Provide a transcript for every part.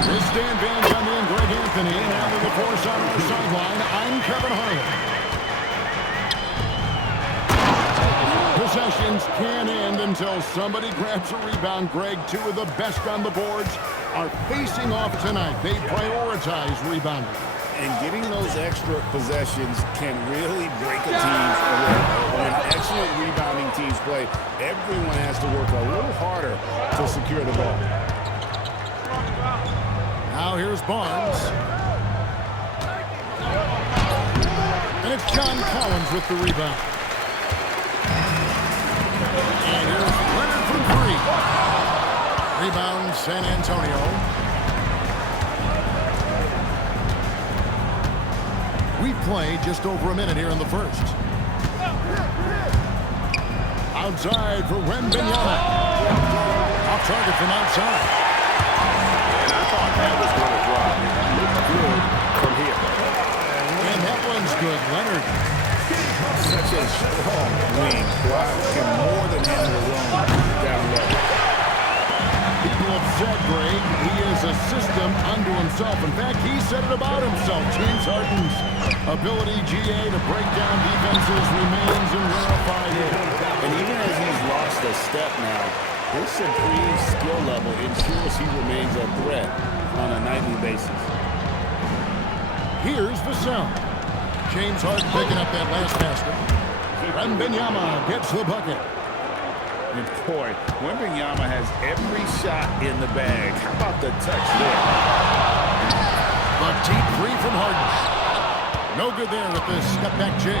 This Stan Van Gundy and Greg Anthony having the force on our sideline. I'm Kevin Harlan. Possessions can't end until somebody grabs a rebound. Greg, two of the best on the boards are facing off tonight. They prioritize rebounding. And getting those extra possessions can really break a team's rhythm. When excellent rebounding teams play, everyone has to work a little harder to secure the ball. Now here's Barnes. And it's John Collins with the rebound. And here's Leonard from three. Rebound, San Antonio. We played just over a minute here in the first. Outside for Wimbanyama. Off target from outside. And I thought that was going to drop. Looked good from here. And that one's good, Leonard. Such a strong wing. Wow, can more than handle the run down low. People have said, Greg, he is a system unto himself. In fact, he said it about himself. James Harden's ability, GA, to break down defenses remains in rarefied air. And even as he's lost a step now, his supreme skill level ensures he remains a threat on a nightly basis. Here's Vassell. James Harden picking up that last basket. Wimbanyama gets the bucket. And boy, Wimbanyama has every shot in the bag. How about the touch there? A deep three from Harden. No good there with this step-back J.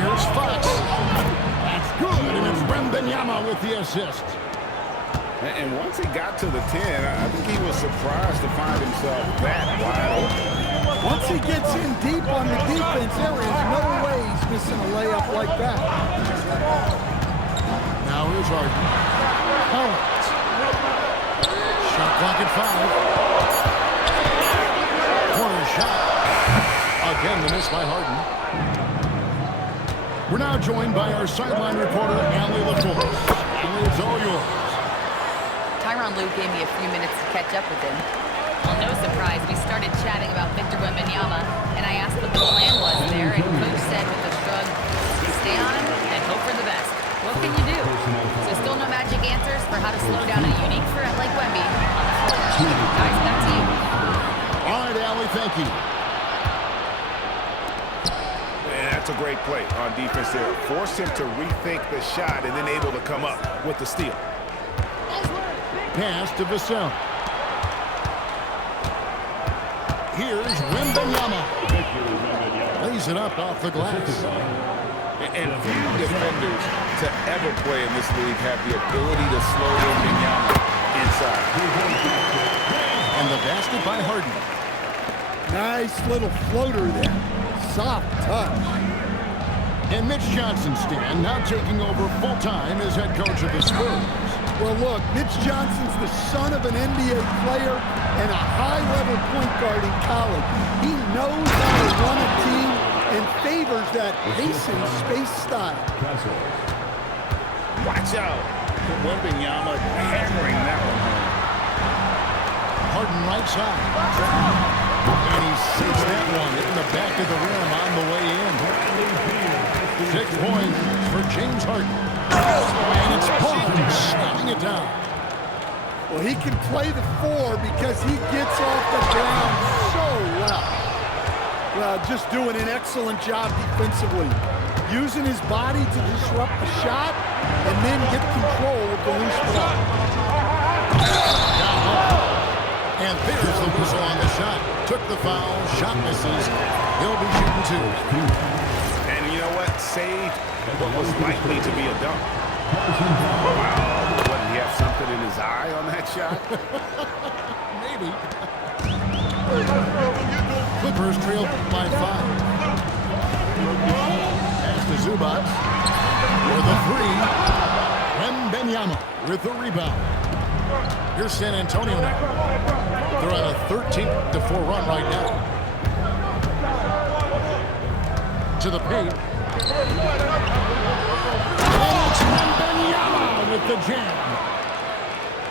Here's Fox. That's good, and it's Wimbanyama with the assist. And once he got to the 10, I think he was surprised to find himself that wide open. Once he gets in deep on the defense, there is no way he's missing a layup like that. Now here's Harden. Collins. Shot clock at 5. Corner shot. Again, the miss by Harden. We're now joined by our sideline reporter, Allie LaForce. Allie, it's all yours. Tyronn Lue gave me a few minutes to catch up with him. Well, no surprise, we started chatting about Victor Wimbanyama, and I asked what the plan was there, and Coach said with a shrug, stay on him and hope for the best. What can you do? So still no magic answers for how to slow down a unique threat like Wemby on the floor. Guys, back to you. All right, Allie, thank you. Man, that's a great play on defense there. Forced him to rethink the shot and then able to come up with the steal. Pass to Vassell. Here's Wimbanyama. Lays it up off the glass. And few defenders to ever play in this league have the ability to slow Wimbanyama inside. And the basket by Harden. Nice little floater there. Soft touch. And Mitch Johnson's stand now taking over full-time as head coach of the Spurs. Well, look, Mitch Johnson's the son of an NBA player and a high-level point guard in college. He knows how to run a team and favors that pace and space style. Watch out. Wimbanyama hammering that one home. Harden right side. And he sinks that one in the back of the rim on the way in. 6 points for James Harden. And it's Barnes slamming it down. Well, he can play the 4 because he gets off the ground so well. Well, just doing an excellent job defensively. Using his body to disrupt the shot and then get control of the loose ball. And there's the whistle on the shot. Took the foul, shot misses. He'll be shooting 2. And you know what? Saved what was likely to be a dunk. Wow. What, did he have something in his eye on that shot? Maybe. Clippers trailed by 5. Pass to Zubac for the 3. Wimbanyama with the rebound. Here's San Antonio now. They're on a 13-4 run right now. To the paint. And it's Wimbanyama with the jam.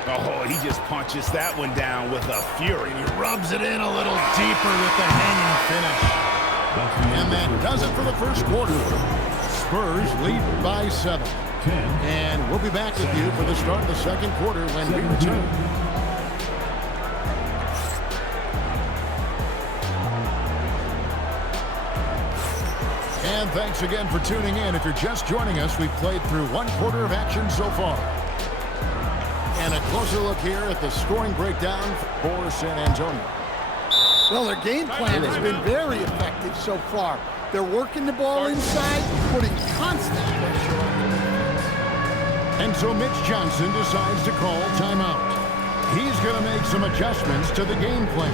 Oh, he just punches that one down with a fury. He rubs it in a little deeper with the hanging finish. And that does it for the first quarter. Spurs lead by 7. And we'll be back with you for the start of the second quarter when we return. And thanks again for tuning in. If you're just joining us, we've played through one quarter of action so far. And a closer look here at the scoring breakdown for San Antonio. Well, their game plan has been very effective so far. They're working the ball inside, putting constant pressure on the defense. And so Mitch Johnson decides to call timeout. He's going to make some adjustments to the game plan.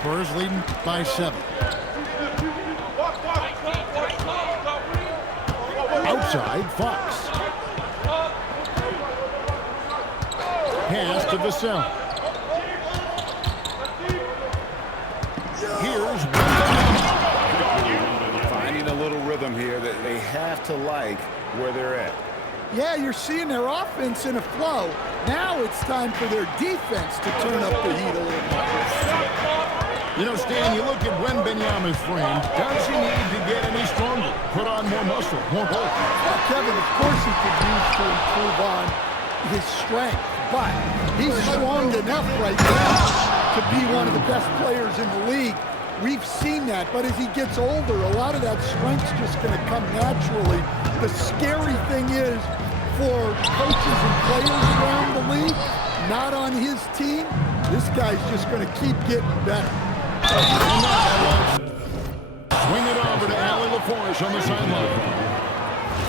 Spurs leading by 7. Outside, Fox. Pass to Vassell. Here's Wimbanyama. Finding a little rhythm here that they have to like where they're at. Yeah, you're seeing their offense in a flow. Now it's time for their defense to turn up the heat a little more. You know, Stan, you look at Wimbanyama's frame. Does he need to get any stronger? Put on more muscle, more bulk? Well, Kevin, of course he could use to improve on his strength, but he's strong enough right now to be one of the best players in the league. We've seen that, but as he gets older, a lot of that strength's just going to come naturally. The scary thing is, for coaches and players around the league, not on his team, this guy's just going to keep getting better. Swing it over to Allie LaForge on the sideline.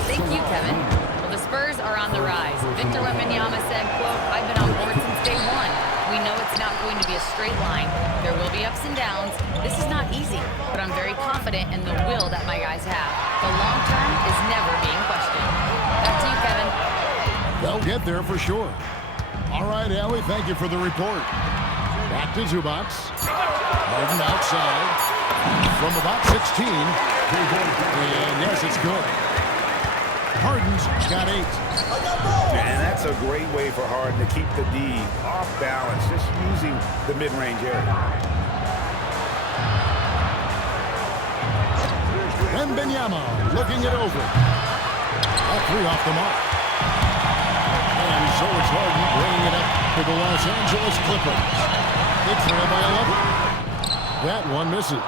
Thank you, Kevin. Well, the Spurs are on the rise. Victor Wimbanyama said, quote, "I've been on board since day one. We know it's not going to be a straight line. There will be ups and downs. This is not easy, but I'm very confident in the will that my guys have. The long term is never being questioned." Back to you, Kevin. They'll get there for sure. All right, Allie, thank you for the report. Back to Zubac. Harden outside from about 16. And yes, it's good. Harden's got 8. And that's a great way for Harden to keep the D off balance, just using the mid-range area. Wimbanyama looking it over. All 3 off the mark. And so it's Harden bringing it up to the Los Angeles Clippers. They trail by 11. That one misses.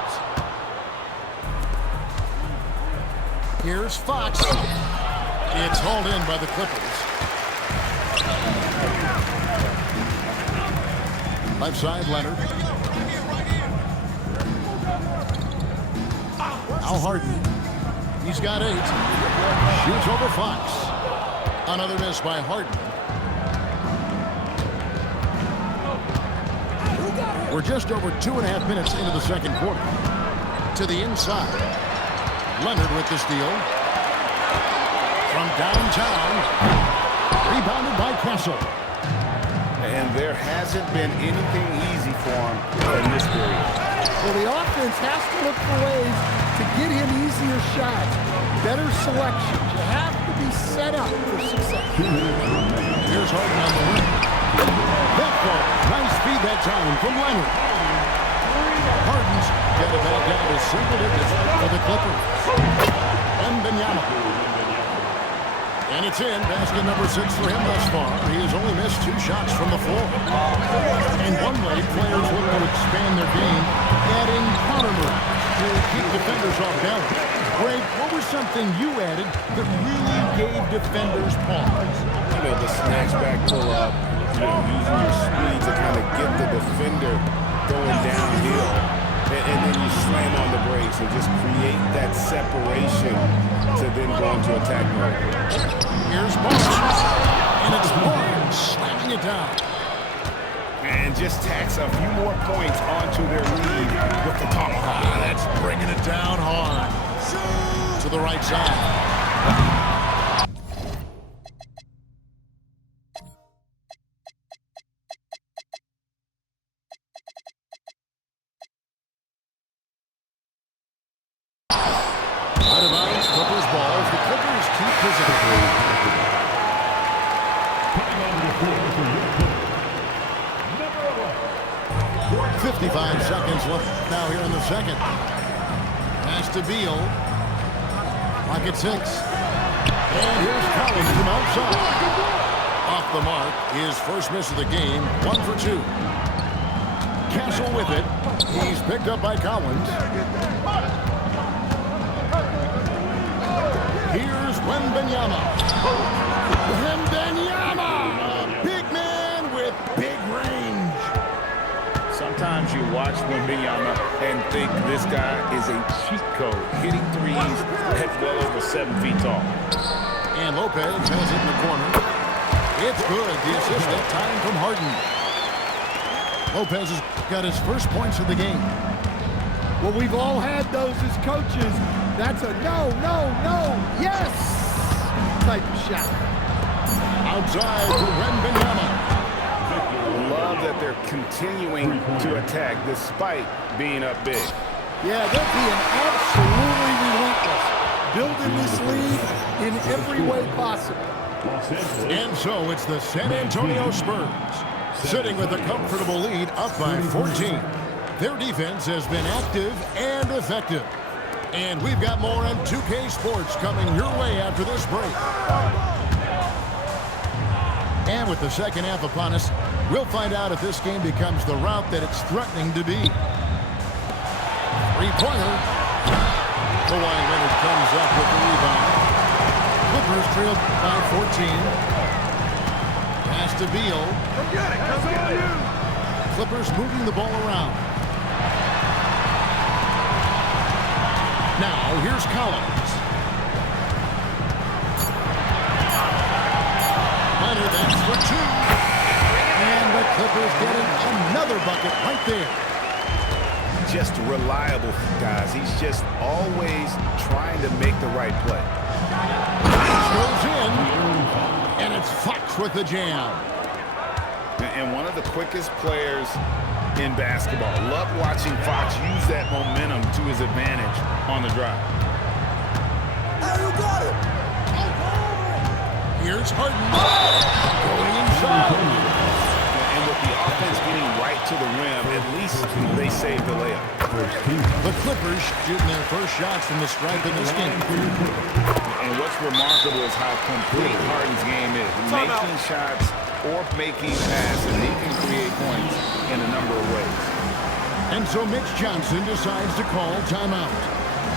Here's Fox. It's hauled in by the Clippers. Left side, Leonard. Now Harden. He's got 8. Shoots over Fox. Another miss by Harden. We're just over 2.5 minutes into the second quarter. To the inside. Leonard with the steal. From downtown. Rebounded by Kessel. And there hasn't been anything easy for him in this period. Well, the offense has to look for ways to get him easier shots, better selections. You have to be set up for success. Here's Harden on the wing. That ball. Nice feed that time from Leonard. Harden's got it back down to single digits for the Clippers. Wimbanyama. And it's in. Basket number 6 for him thus far. He has only missed 2 shots from the floor. And one way players look to expand their game, adding counter moves to keep defenders off balance. Greg, what was something you added that really gave defenders pause? The snatchback pull-up, using your speed to kind of get the defender going downhill. And then you slam on the brakes and just create that separation to then go into attack mode. Here's Barnes. And it's Barnes slamming it down. And just tacks a few more points onto their lead with the tomahawk. That's bringing it down hard. To the right side. Out of bounds, Clippers ball as the Clippers keep possession. 55 seconds left now here in the second. Pass to Beal. Clock at 6. And here's Collins from outside. Off the mark, his first miss of the game, 1 for 2. Castle with it. He's picked up by Collins. Here's Wimbanyama. Wimbanyama! Big man with big range. Sometimes you watch Wimbanyama and think this guy is a cheat code, hitting threes at well over 7 feet tall. And Lopez has it in the corner. It's good. The assist that time from Harden. Lopez has got his first points of the game. Well, we've all had those as coaches. That's a no, no, no, yes type of shot. Outside for Wimbanyama. Love that they're continuing to attack despite being up big. Yeah, they're being absolutely relentless, building this lead in every way possible. And so it's the San Antonio Spurs sitting with a comfortable lead up by 14. Their defense has been active and effective. And we've got more on 2K Sports coming your way after this break. And with the second half upon us, we'll find out if this game becomes the route that it's threatening to be. Three-pointer. Kawhi Leonard comes up with the rebound. Clippers trailed by 14. Pass to Beal. Come get it, come get it. Clippers moving the ball around. Now, here's Collins. Leonard, that's for 2. And the Clippers getting another bucket right there. Just reliable, guys. He's just always trying to make the right play. Goes in, and it's Fox with the jam. And one of the quickest players in basketball. Love watching Fox use that momentum to his advantage on the drive. Hey, you got it. Here's Harden. Going inside. And with the offense getting right to the rim, at least they saved the layup. The Clippers shooting their first shots from the stripe in this game. And what's remarkable is how complete Harden's game is. Making shots or making passes, he can create points in a number of ways. And so Mitch Johnson decides to call timeout.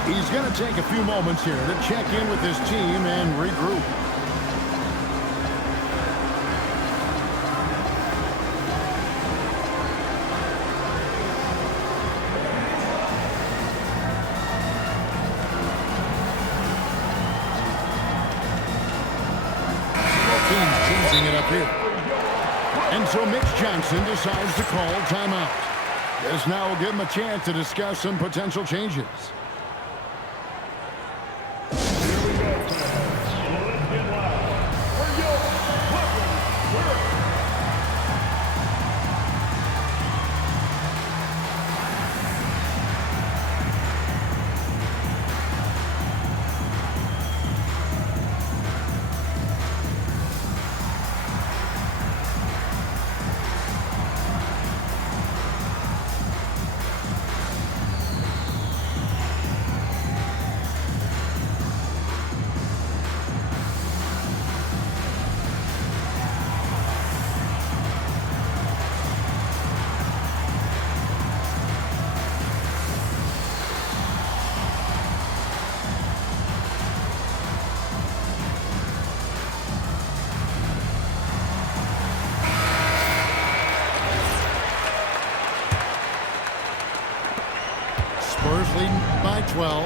He's going to take a few moments here to check in with his team and regroup. Team's changing it up here. And so Mitch Johnson decides to call timeout. This now will give him a chance to discuss some potential changes. at 12.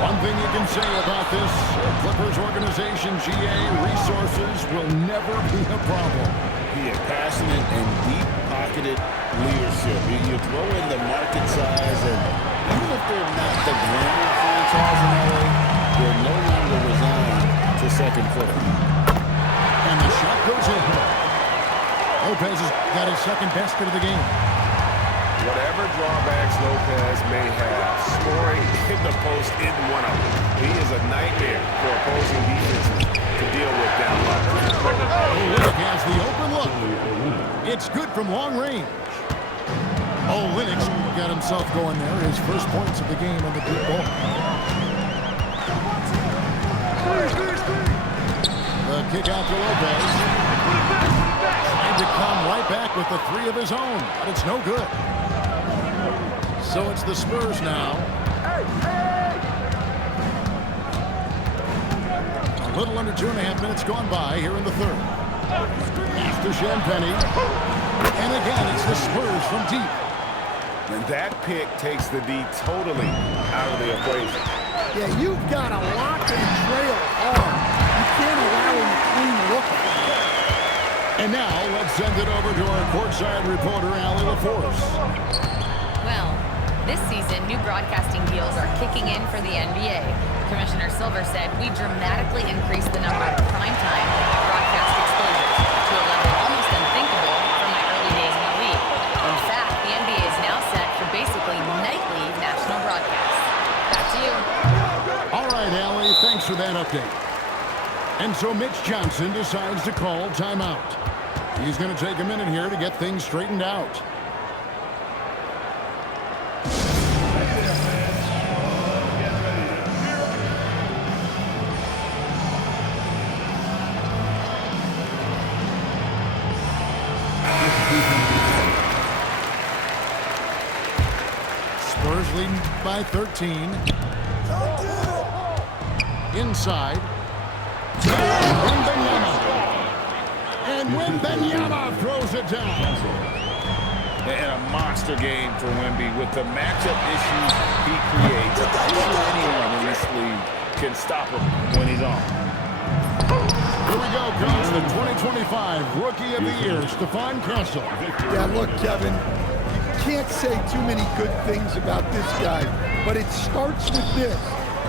One thing you can say about this Clippers organization, GA, resources will never be a problem. He had passionate and deep-pocketed leadership. You throw in the market size, and even if they're not the glamour franchise in LA, they're no longer resigned to second fiddle. And the shot goes in. Lopez has got his second basket of the game. Whatever drawbacks Lopez may have, scoring in the post isn't one of them. He is a nightmare for opposing defenses to deal with down low. Olynyk has the open look. It's good from long range. Olynyk got himself going there. His first points of the game on the deep ball. The kick out to Lopez. Trying to come right back with the three of his own, but it's no good. So it's the Spurs now. A little under 2.5 minutes gone by here in the third. Pass to Champagny. And again, it's the Spurs from deep. And that pick takes the D totally out of the equation. Yeah, you've got to lock and trail hard. You can't allow him to clean look. And now let's send it over to our courtside reporter, Allie LaForce. Well, this season, new broadcasting deals are kicking in for the NBA. Commissioner Silver said we dramatically increased the number of primetime broadcast exposures to a level almost unthinkable from my early days in the league. In fact, the NBA is now set for basically nightly national broadcasts. Back to you. All right, Allie, thanks for that update. And so Mitch Johnson decides to call timeout. He's going to take a minute here to get things straightened out. Spurs leading by 13. Inside. Wimbanyama. And Wimbanyama throws it down. And a monster game for Wemby with the matchup issues he creates. I'm not sure anyone in this league can stop him when he's on. Here we go, Coach. The 2025 Rookie of the Year, Stephon Castle. Yeah, look, Kevin, you can't say too many good things about this guy, but it starts with this.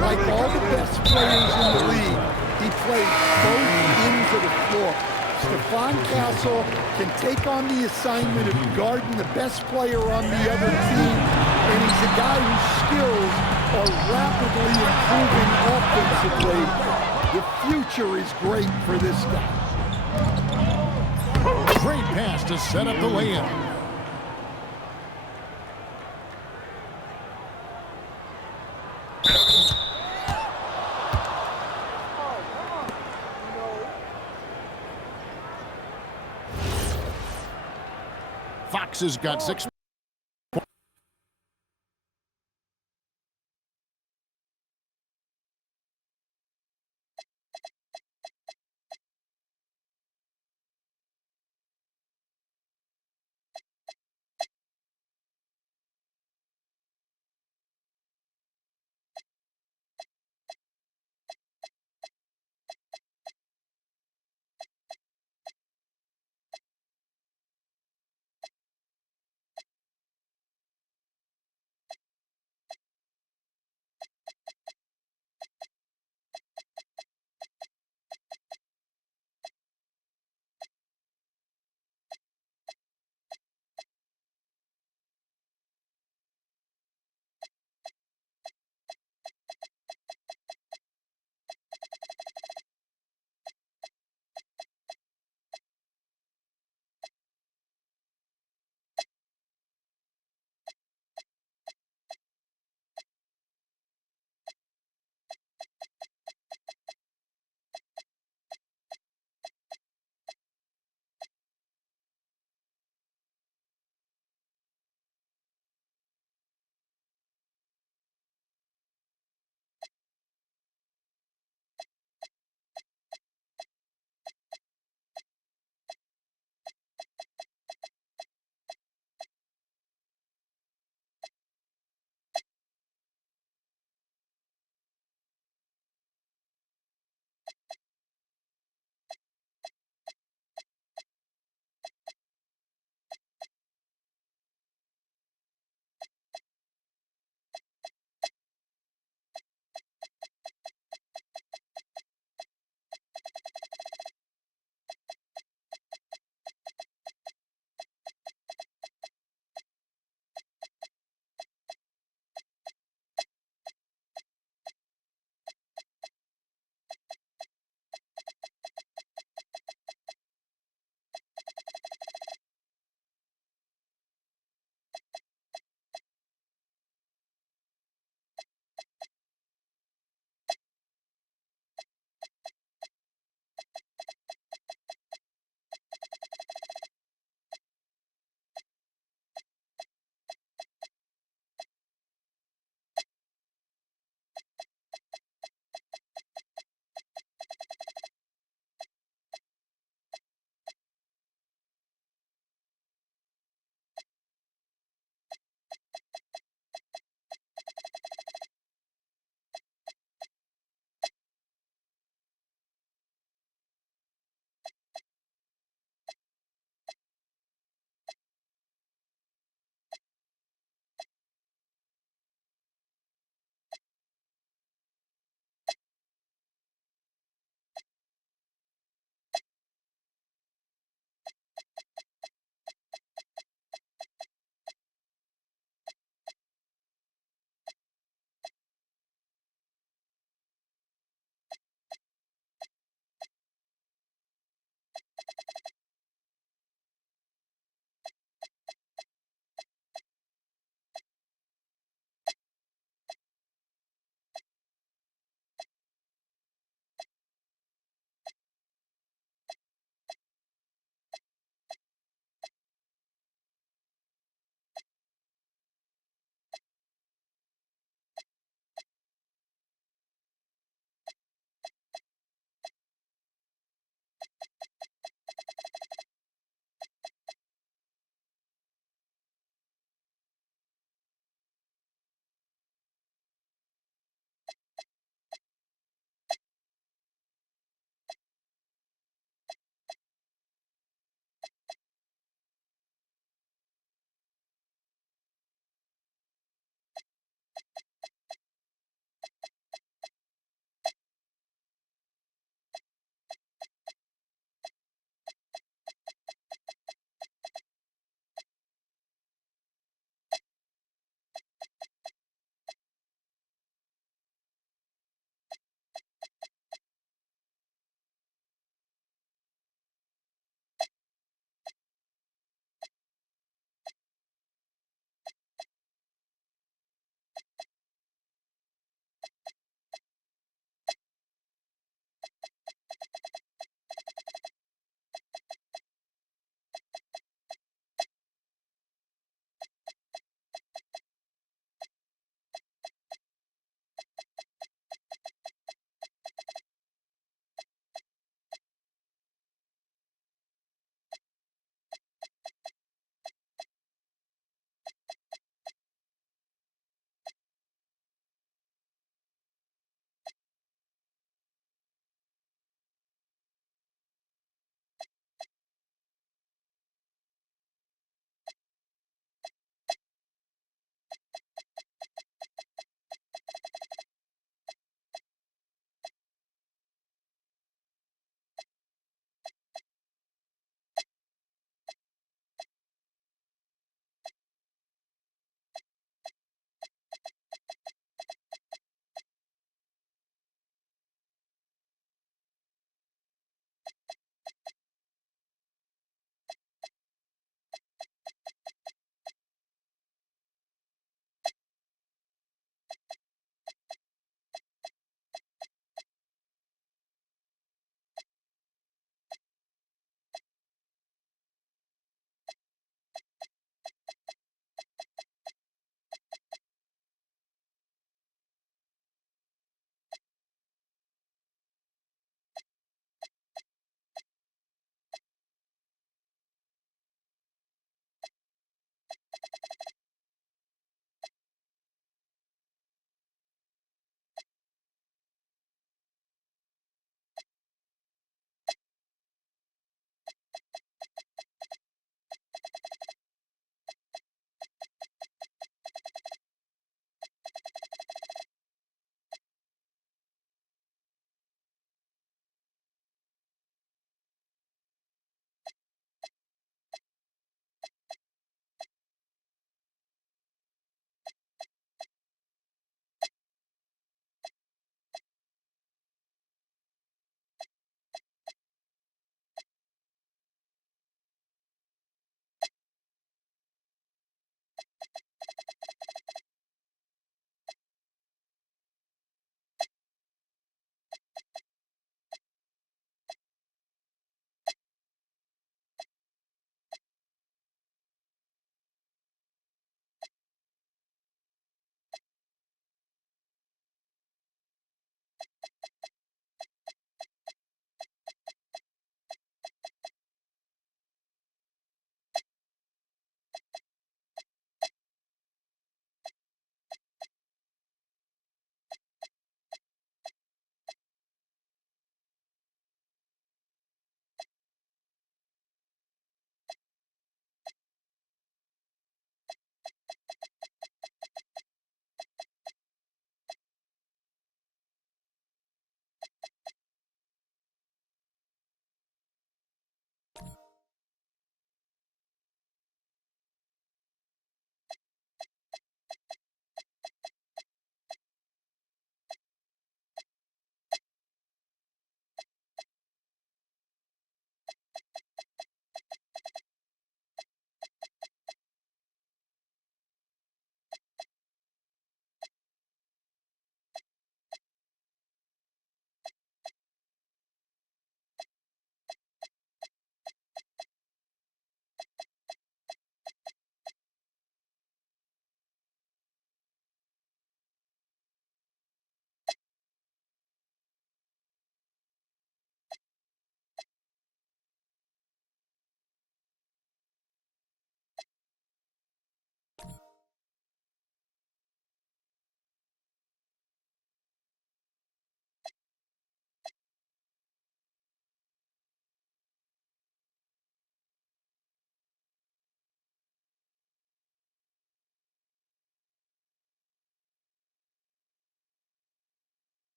Like all the best players in the league, he plays both ends of the floor. Stephon Castle can take on the assignment of guarding the best player on the other team, and he's a guy whose skills are rapidly improving offensively. The future is great for this guy. Great pass to set up the lay-in. Fox has got 6.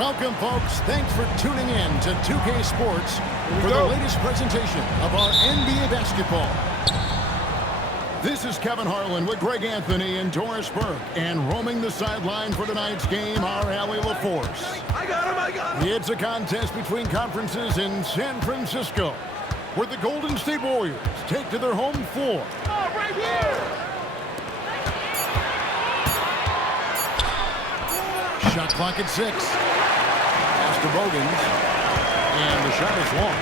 Welcome, folks. Thanks for tuning in to 2K Sports for the latest presentation of our NBA basketball. This is Kevin Harlan with Greg Anthony and Doris Burke, and roaming the sideline for tonight's game, our Allie LaForce. I got him! It's a contest between conferences in San Francisco, where the Golden State Warriors take to their home floor. Oh, right here! Shot clock at 6. Pass to Bogans. And the shot is long.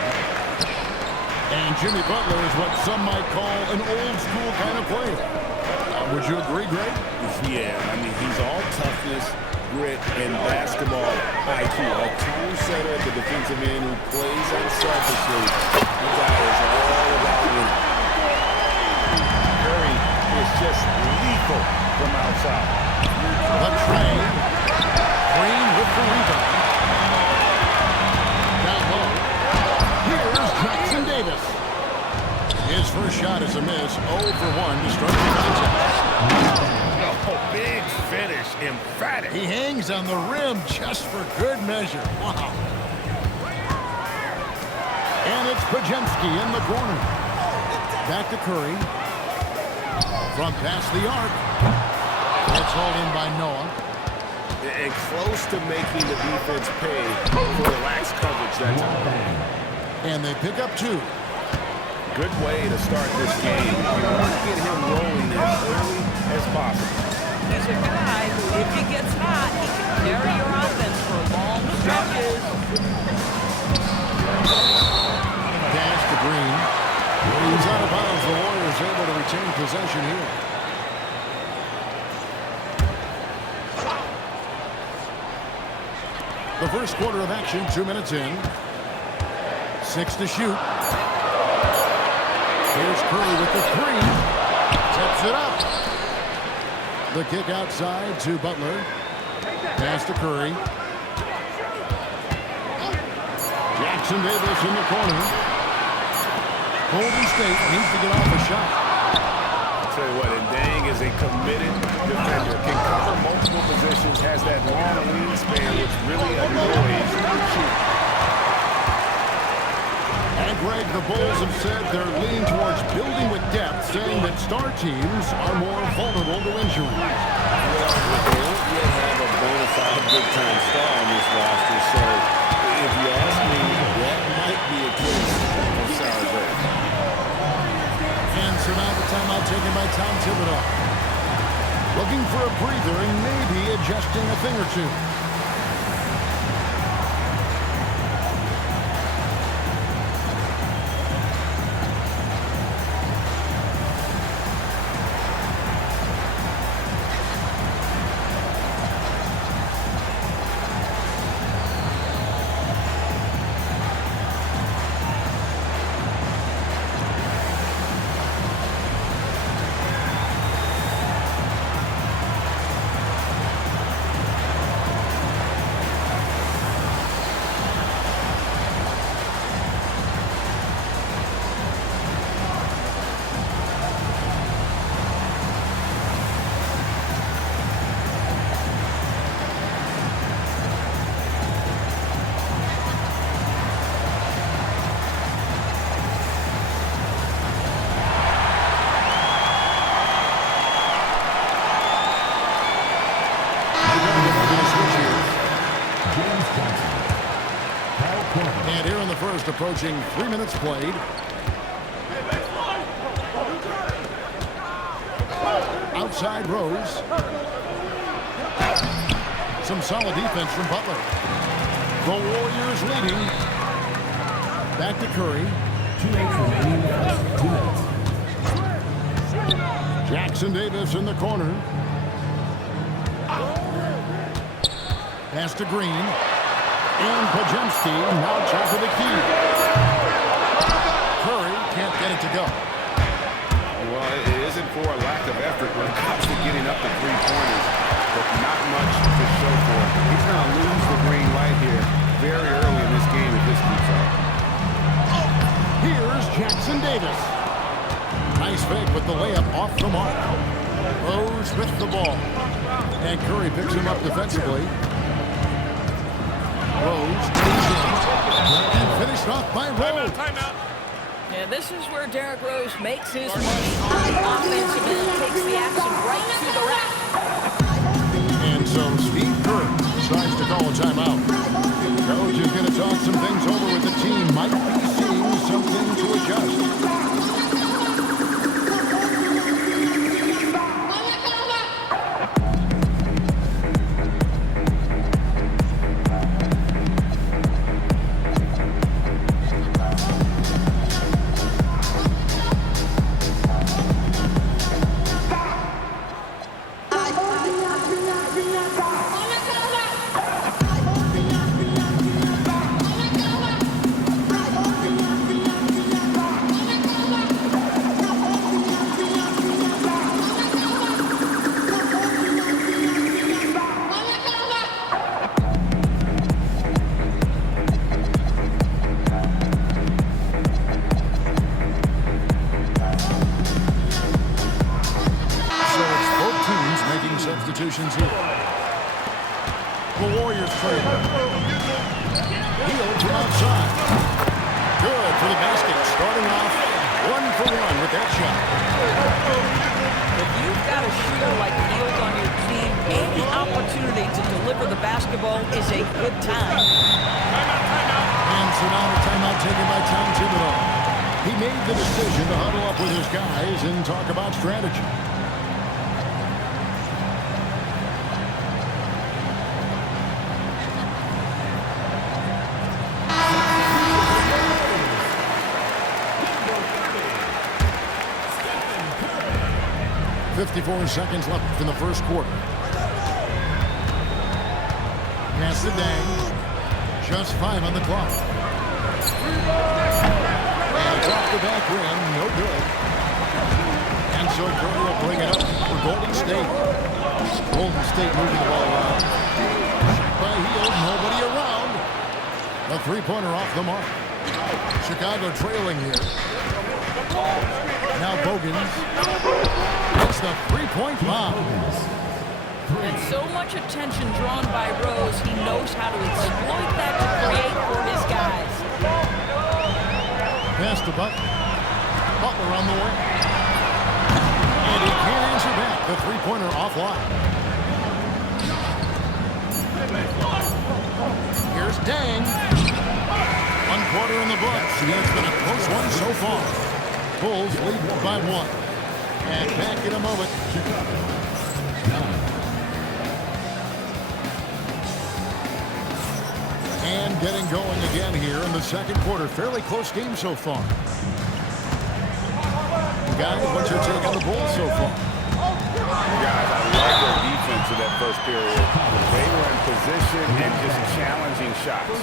And Jimmy Butler is what some might call an old-school kind of player. Would you agree, Greg? Yeah, I mean, he's all toughness, grit, and basketball IQ. A true setter at the defensive end who plays unselfishly. The guy is all about winning. Curry is just lethal from outside. The train. Green with the rebound. Down low. Here's Jackson Davis. His first shot is a miss. 0 for 1 to start the contest. Oh, big finish. Emphatic. He hangs on the rim just for good measure. Wow. And it's Pajemski in the corner. Back to Curry. From past the arc. That's hauled in by Noah. And close to making the defense pay for the lax coverage that time. And they pick up 2. Good way to start this game. You want to get him rolling as early as possible. He's a guy who, if he gets hot, he can carry your offense for long stretches. Dash to Green. He's out of bounds. The Warriors able to retain possession here. The first quarter of action, 2 minutes in. 6 to shoot. Here's Curry with the 3. Tips it up. The kick outside to Butler. Pass to Curry. Jackson Davis in the corner. Golden State needs to get off a shot. I'll tell you what, and Dang is a committed defender. Can cover multiple positions, has that long wingspan, which really annoys the shooter. And Greg, the Bulls have said they're leaning towards building with depth, saying that star teams are more vulnerable to injury. Well, they don't yet have a bona fide big-time star on this roster, so if you ask me, that might be a case of sour grapes. And so now the timeout taken by Tom Thibodeau. Looking for a breather and maybe adjusting a thing or two. And here in the first, approaching 3 minutes played. Outside Rose. Some solid defense from Butler. The Warriors leading. Back to Curry. 2-8 remaining. 2 minutes. Jackson Davis in the corner. Pass to Green. And Pajemski now top of the key. Curry can't get it to go. Well, it isn't for a lack of effort when it comes to getting up the three-pointers, but not much to show for it. He's going to lose the green light here very early in this game if this keeps up. Here's Jackson Davis. Nice fake with the layup off the mark. Rose with the ball. And Curry picks him up defensively. Rose goes in and finished off by Rose. Yeah, this is where Derrick Rose makes his money on the offensive end, takes the action right to the rack. And so Steve Kerr decides to call a timeout. Coach is going to talk some things over with the team. Might be seeing something to adjust. Substitutions here. The Warriors trade. Hield from outside. Good for the basket. Starting off 1-for-1 with that shot. If you've got a shooter like Hield on your team, any opportunity to deliver the basketball is a good time. And so now the timeout taken by Tom Thibodeau. He made the decision to huddle up with his guys and talk about strategy. .54 seconds left in the first quarter. Pass to Dang. Just 5 on the clock. And it's off the back rim. No good. And so Curry will bring it up for Golden State. Golden State moving the ball around. Shot by Hield. Nobody around. A three-pointer off the mark. Chicago trailing here. Now Bogans. It's the three-point bomb. And so much attention drawn by Rose, he knows how to exploit that to create for his guys. Pass to Butler. Butler on the way. And he can't answer back. The three-pointer offline. Here's Dang. 1 quarter in the books. And it's been a close one so far. Bulls lead by 1. And back in a moment. And getting going again here in the second quarter. Fairly close game so far. Guys, what's your take on the Bulls so far? Guys, I like their defense in that first period. They were in position and just challenging shots.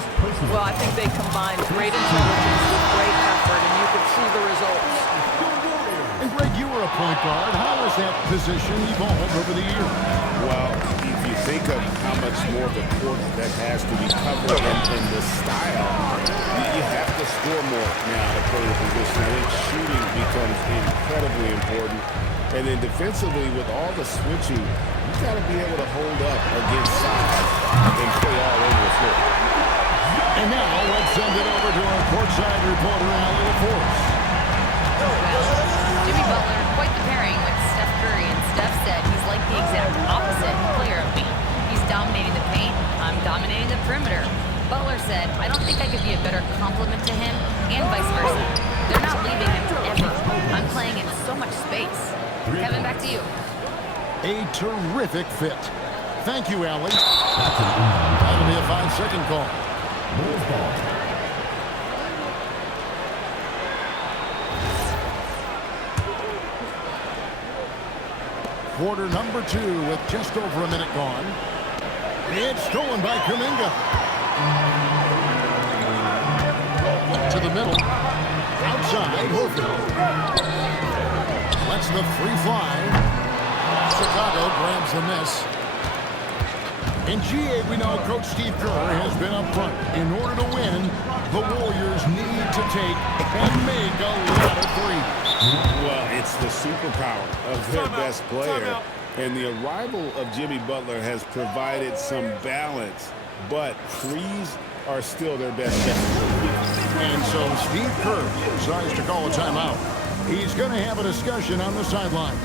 Well, I think they combined great intelligence with great effort, and you could see the results. And Greg, you were a point guard. How has that position evolved over the years? Well, if you think of how much more of the court that has to be covered in the style, you have to score more now to play the position. I think shooting becomes incredibly important. And then defensively, with all the switching, you got to be able to hold up against size and play all over the floor. And now let's send it over to our courtside reporter, Allie LaForce. Jimmy Butler, quite the pairing with Steph Curry, and Steph said he's like the exact opposite player of me. He's dominating the paint, I'm dominating the perimeter. Butler said, I don't think I could be a better complement to him, and vice versa. They're not leaving him ever. I'm playing in so much space. Kevin, back to you. A terrific fit. Thank you, Allie. That'll be a 5-second call. Quarter number 2 with just over a minute gone. It's stolen by Kuminga. To the middle. Outside, Horford. Lets the free fly. Chicago grabs the miss. In GA, we know Coach Steve Kerr has been up front. In order to win, the Warriors need to take and make a lot of threes. Well, it's the superpower of their best player. And the arrival of Jimmy Butler has provided some balance but threes are still their best bet. And so Steve Kerr decides to call a timeout. He's going to have a discussion on the sideline.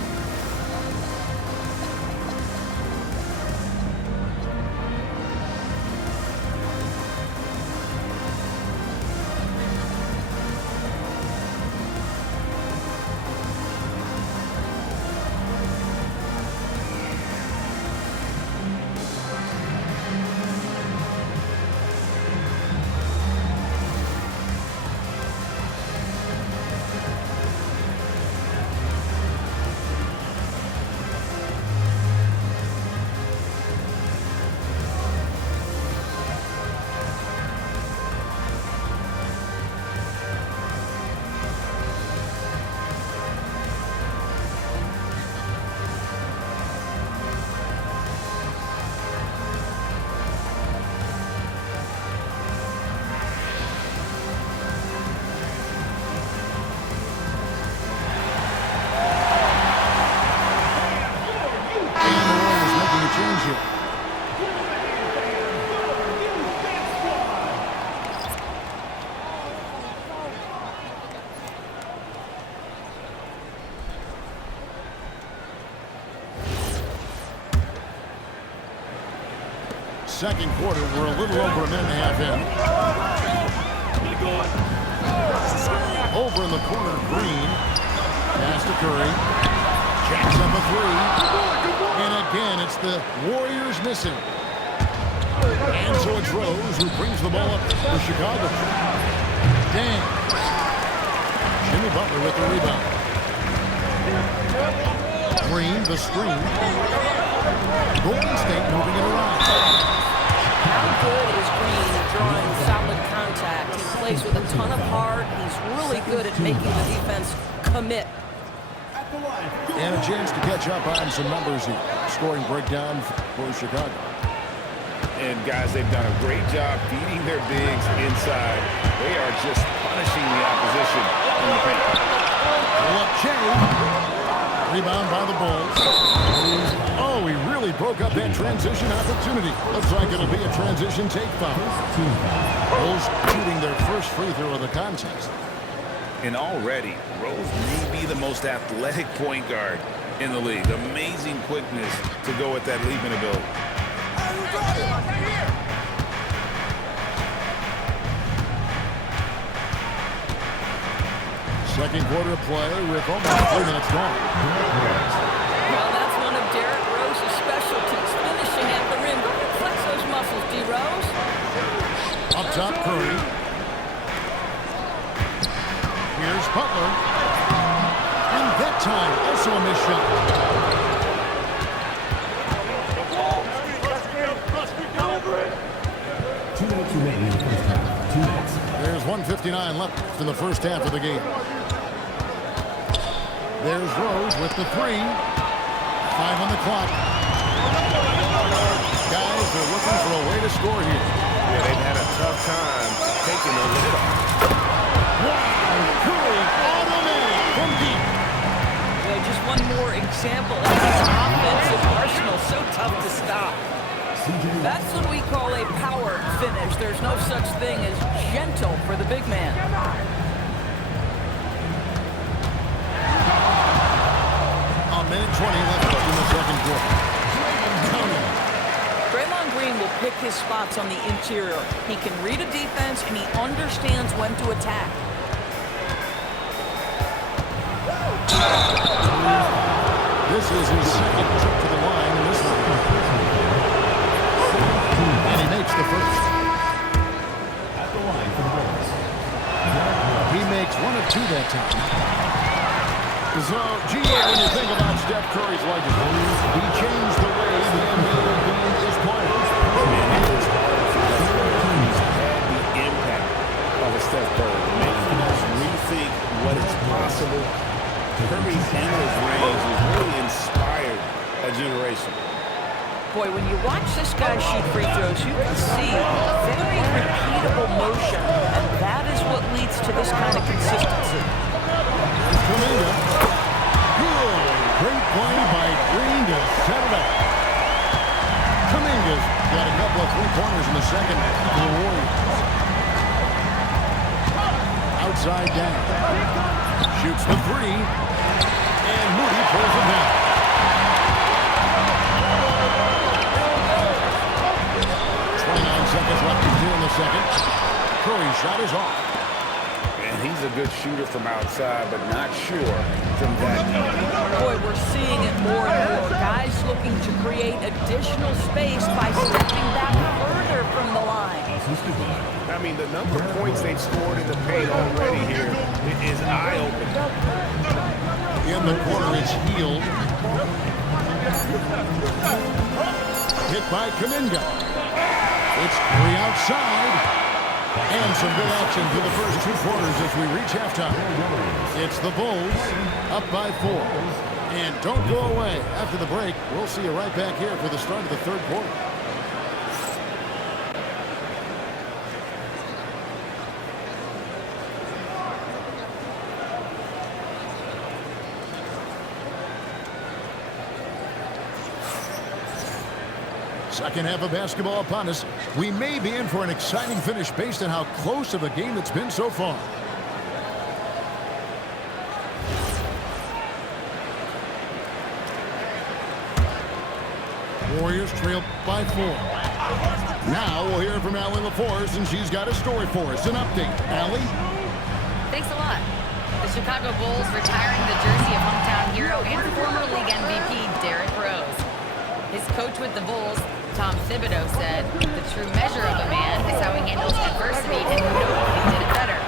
Second quarter, we're a little over a minute and a half in. Over in the corner, Green. Pass to Curry. Jacks up a three. And again, it's the Warriors missing. And so it's Rose who brings the ball up for Chicago. Dang. Jimmy Butler with the rebound. Green, the screen. Golden State moving it around. How good is Green at drawing solid contact? He plays with a ton of heart. He's really good at making the defense commit. And a chance to catch up on some numbers here. Scoring breakdown for Chicago. And guys, they've done a great job feeding their bigs inside. They are just punishing the opposition in the paint. Rebound by the Bulls. Oh, he really broke up that transition opportunity. Looks like it'll be a transition take foul. Bulls shooting their first free throw of the contest. And already, Rose may be the most athletic point guard in the league. Amazing quickness to go with that leaping ability. Second quarter play with almost 3 minutes gone. Well, that's one of Derrick Rose's specialties, finishing at the rim. Go ahead, flex those muscles, D. Rose. Up top, Curry. Here's Butler. And that time, also a missed shot. There's 1:59 left in the first half of the game. There's Rose with the three. 5 on the clock. Guys, they're looking for a way to score here. Yeah, they've had a tough time taking the lid off. Wow, Curry automatic from deep. Just one more example of his offensive arsenal. So tough to stop. That's what we call a power finish. There's no such thing as gentle for the big man. A minute 20 left in the second quarter. Draymond Green will pick his spots on the interior. He can read a defense, and he understands when to attack. This is his second trip to the line in this one. And he makes the first. At the line for the Bulls. He makes 1 of 2 that time. So, G.A., when you think about Steph Curry's legacy, he changed the way the NBA game is played. And it is hard for the He's had the impact of a Steph Curry, making us rethink what is possible. Curry's endless range has really inspired a generation. Boy, when you watch this guy shoot free throws, you can see very repeatable motion, and that is what leads to this kind of consistency. Kuminga. Good. Great play by Green to set it up. Kuminga's Got a couple of three-pointers in the second for the Warriors. Outside down. Shoots the three. And Moody pulls it down. 29 seconds left to do in the second. Curry's shot is off. And he's a good shooter from outside, but not sure from that. Boy, we're seeing it more and more. Guys looking to create additional space by stepping back further from the line. I mean, the number of points they've scored in the paint already here is eye-opening. In the corner, it's Healed. Hit by Kuminga. It's Curry outside. And some good action for the first two quarters as we reach halftime. It's the Bulls up by 4. And don't go away. After the break, we'll see you right back here for the start of the third quarter. Second half of basketball upon us. We may be in for an exciting finish based on how close of a game it's been so far. Warriors trail by 4. Now we'll hear from Allie LaForce, and she's got a story for us. An update. Allie? Thanks a lot. The Chicago Bulls retiring the jersey of hometown hero and former league MVP Derrick Rose. His coach with the Bulls, Tom Thibodeau, said, "The true measure of a man is how he handles adversity, and nobody did it better.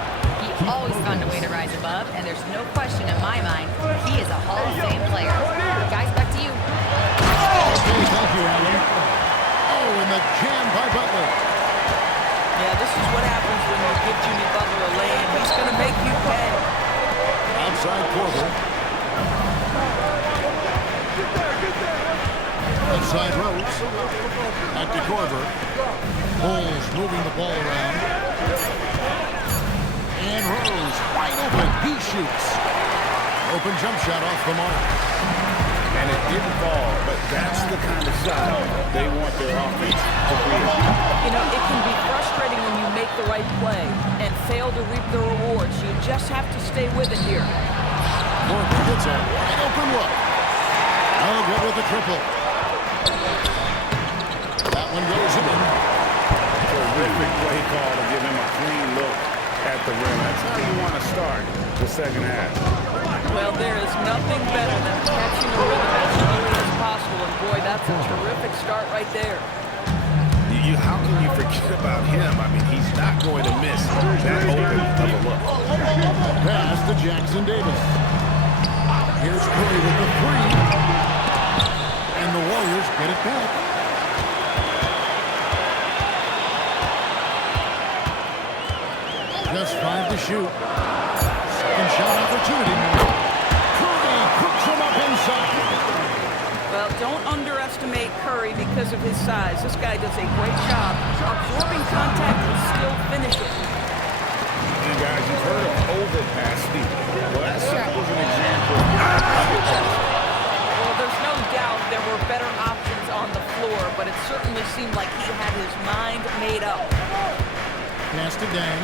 He always found a way to rise above, and there's no question in my mind he is a Hall of Fame player." Guys, back to you. Okay, thank you, Allie. Oh, and the jam by Butler. Yeah, this is what happens when you give Jimmy Butler a lane. He's going to make you pay. Outside Korver. Outside Rose. Back to Korver. Bulls moving the ball around. And Rose wide open. He shoots. Open jump shot off the mark. And it didn't fall, but that's the kind of shot they want their offense to create. You know, it can be frustrating when you make the right play and fail to reap the rewards. You just have to stay with it here. Korver gets a wide open look. Oh, good with the triple. That one goes in. Terrific play call to give him a clean look at the rim. That's how you want to start the second half. Well, there is nothing better than catching a rhythm as early as possible. And boy, that's a terrific start right there. How can you forget about him? I mean, he's not going to miss that open of a look. Pass to Jackson Davis. Here's Curry with the three. And the Warriors get it back. Just 5 to shoot. Second shot opportunity. Curry cooks him up inside. Well, don't underestimate Curry because of his size. This guy does a great job absorbing contact and still finishing. And guys, you've heard of overpass speed. Well, that shot was an example of overpass. Well, there's no doubt there were better options on the floor, but it certainly seemed like he had his mind made up. Pass to Dang.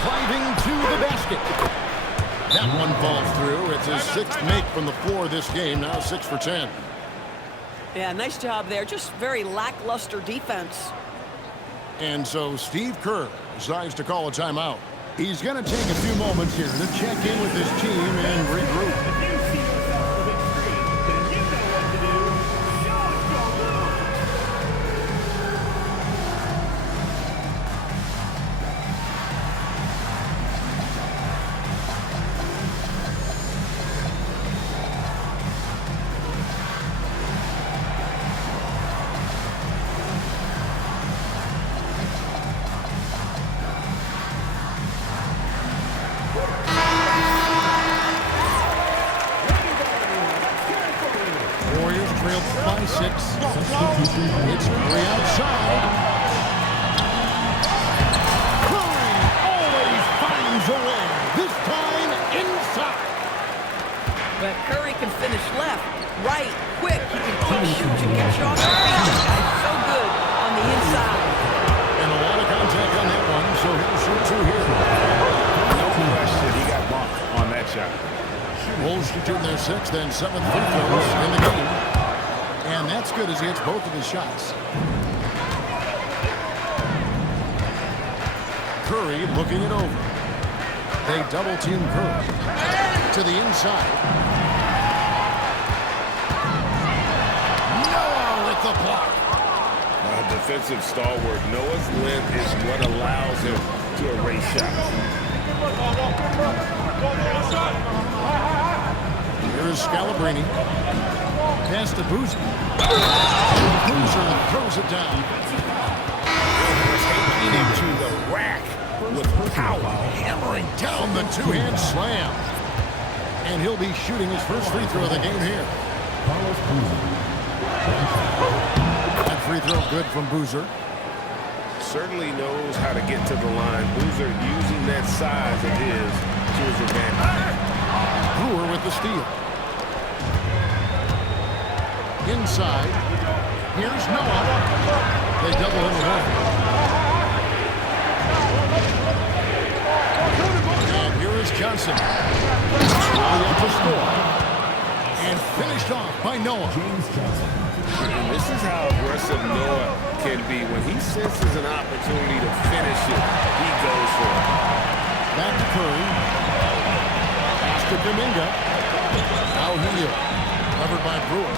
Driving to the basket. That one falls through. It's his 6th make from the floor this game. Now 6 for 10. Yeah, nice job there. Just very lackluster defense. And so Steve Kerr decides to call a timeout. He's going to take a few moments here to check in with his team and regroup. By 6. It's Curry outside. Curry always finds a way. This time inside. But Curry can finish left, right, quick. He can quick shoot you, get you off your feet. This guy's so good on the inside. And a lot of contact on that one, so he'll shoot two here. No question, he got bumped on that shot. Bulls shooting their sixth and seventh free throws in the game. And that's good as he hits both of his shots. Curry looking it over. They double team Curry to the inside. Noah with the block. Defensive stalwart. Noah's length is what allows him to erase shots. Here's Scalabrine. Pass to Boozer. Boozer throws it down. Taking him to the rack with power. Hammering down the two-hand slam. And he'll be shooting his first free throw of the game here. That free throw good from Boozer. Certainly knows how to get to the line. Boozer using that size of his to his advantage. Brewer with the steal. Inside. Here's Noah. They double him away. And here is Johnson. Really up to score. And finished off by Noah. And this is how aggressive Noah can be. When he senses an opportunity to finish it, he goes for it. Back to Curry. Pass to Dominga. Now Heel. Covered by Brewer.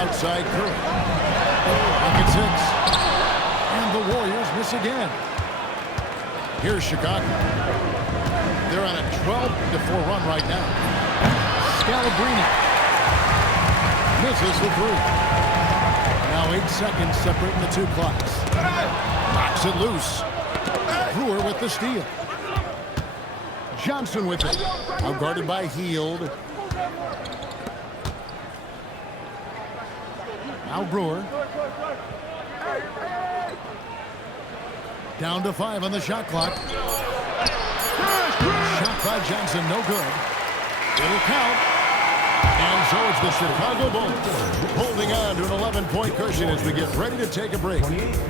Outside Curry. Bucket 6. And the Warriors miss again. Here's Chicago. They're on a 12-4 run right now. Scalabrine. Misses the three. Now 8 seconds separating the two clocks. Knocks it loose. Brewer with the steal. Johnson with it. Now guarded by Hield. Now Brewer. Down to 5 on the shot clock. Shot by Johnson, no good. It'll count. And so it's the Chicago Bulls holding on to an 11-point cushion as we get ready to take a break.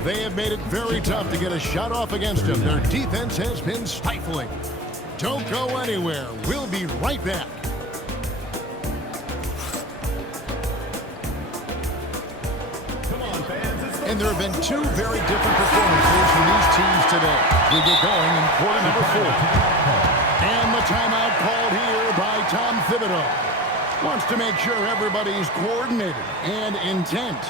They have made it very tough to get a shot off against them. Their defense has been stifling. Don't go anywhere. We'll be right back. And there have been two very different performances from these teams today. We get going in quarter number 4. And the timeout called here by Tom Thibodeau. Wants to make sure everybody's coordinated and intent.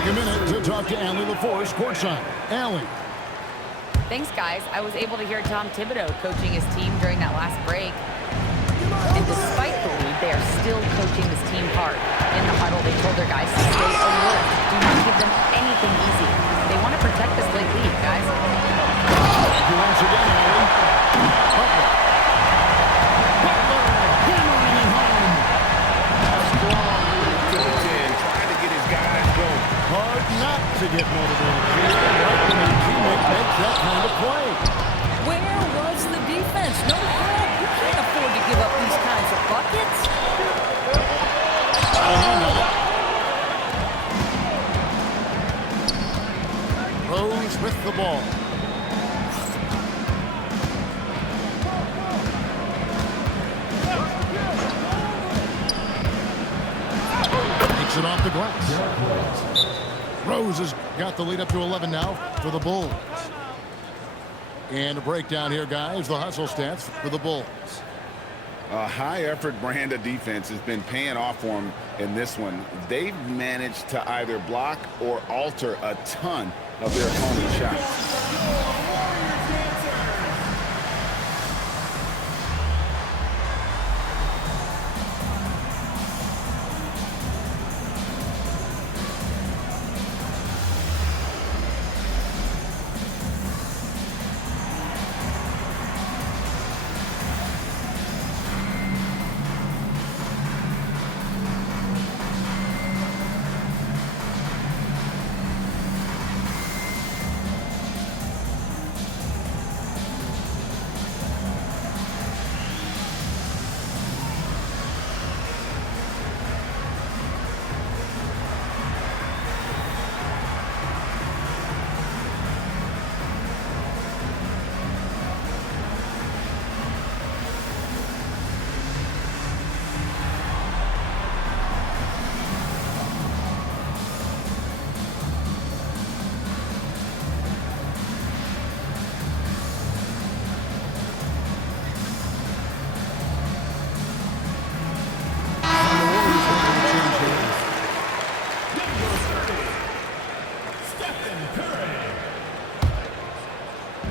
A minute to talk to Allie LaForce courtside. Allie. Thanks, guys. I was able to hear Tom Thibodeau coaching his team during that last break. And despite the lead, they are still coaching this team hard. In the huddle, they told their guys to stay alert. Do not give them anything easy. They want to protect this late lead, guys. Once again, Allie. Butler. Hammering it home. Strong. To the 10, trying to get his guys going. Hard not to get motivated. Right when your teammate makes that kind of play. Where was the defense? No help. You can't afford to give up these kinds of buckets. Rose with the ball. Takes it off the the glass. Rose has got the lead up to 11 now for the Bulls. And a breakdown here, guys. The hustle stats for the Bulls. A high-effort brand of defense has been paying off for them in this one. They've managed to either block or alter a ton of their opponent's shots.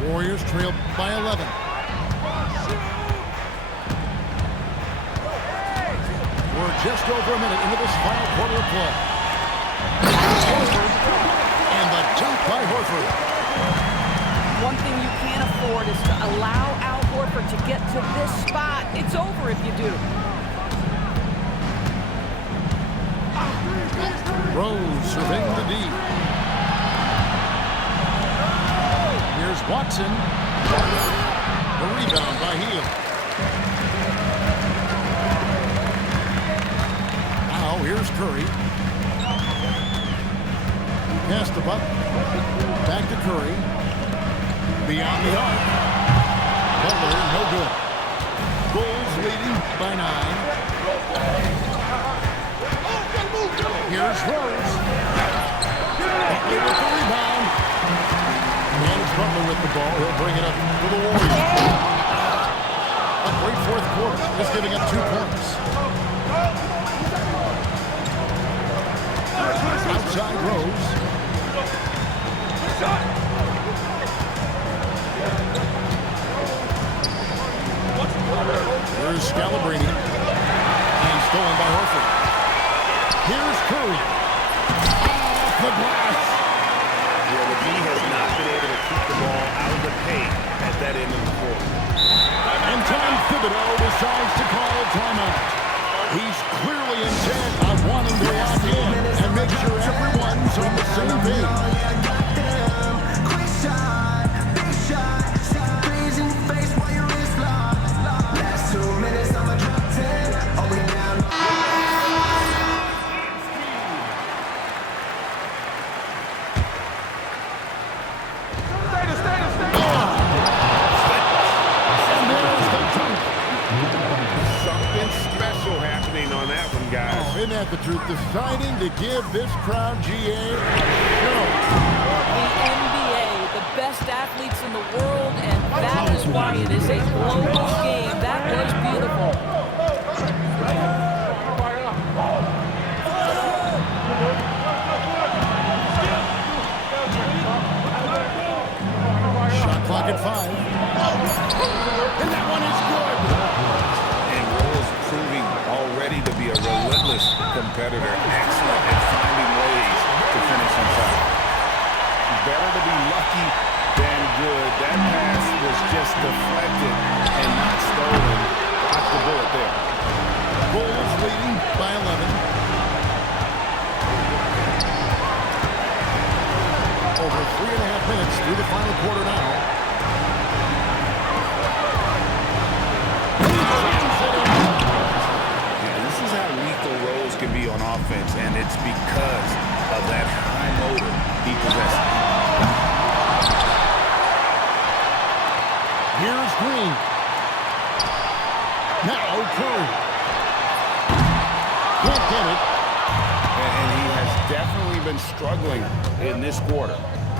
Warriors trail by 11. We're just over a minute into this final quarter of play. Horford, and the dunk by Horford. One thing you can't afford is to allow Al Horford to get to this spot. It's over if you do. Rose surveying the D. Here's Watson. The rebound by Hield. Now here's Curry. Pass the buck. Back to Curry. Beyond the arc. Butler, no good. Bulls leading by 9. Here's Rose. Butler with the rebound. And it's Butler with the ball. He'll bring it up for the Warriors. A great fourth quarter. Just giving up 2 points. Outside Rose. Here's Scalabrine. And stolen by Horford. Here's Curry. Off the glass. Yeah, the D has not been able to keep the ball out of the paint at that end of the court. And Tom Thibodeau decides to call a timeout. He's clearly intent on wanting to lock in and make sure everyone's on the same page. Isn't that the truth? Deciding to give this crowd GA a show. The NBA, the best athletes in the world, and that is why it is a global game. That was beautiful. Shot clock at 5. And that one is good. And Rose proving already to be a relentless competitor, excellent at finding ways to finish inside. Better to be lucky than good. That pass was just deflected and not stolen. Got the bullet there. Bulls leading by 11. Over 3.5 minutes through the final quarter now. Can be on offense, and it's because of that high motor he possesses. Here's Green. Now Curry. Can't get it. And he been struggling in this quarter.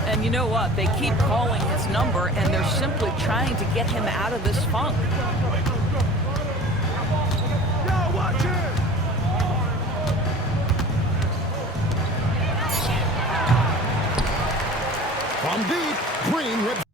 And you know what? They keep calling his number, and they're simply trying to get him out of this funk. Yo, watch it! From deep, Green with